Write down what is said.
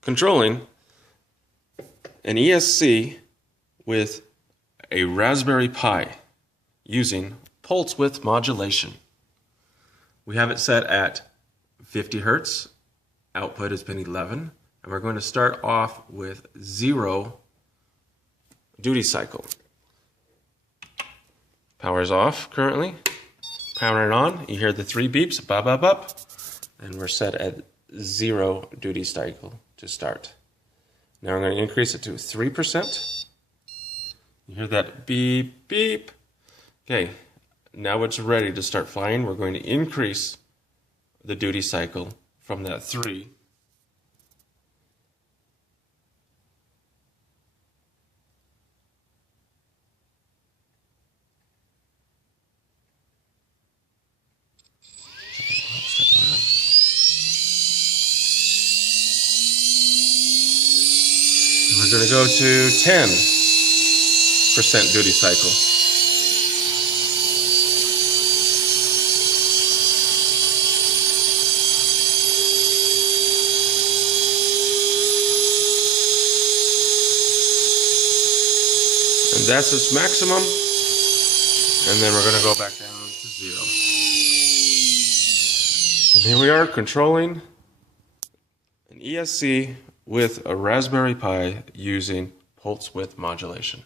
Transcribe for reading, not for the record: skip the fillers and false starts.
controlling an ESC with a Raspberry Pi using pulse width modulation. We have it set at 50 Hertz, output is pin 11, and we're going to start off with 0 duty cycle. Power's off currently, powering on, you hear the 3 beeps, bop, bop, bop, and we're set at 0 duty cycle to start. Now we're going to increase it to 3%. You hear that beep, beep. Okay, now it's ready to start flying. We're going to increase the duty cycle from that 3. We're going to go to 10% duty cycle. And that's its maximum. And then we're going to go back down to 0. And here we are controlling an ESC with a Raspberry Pi using pulse width modulation.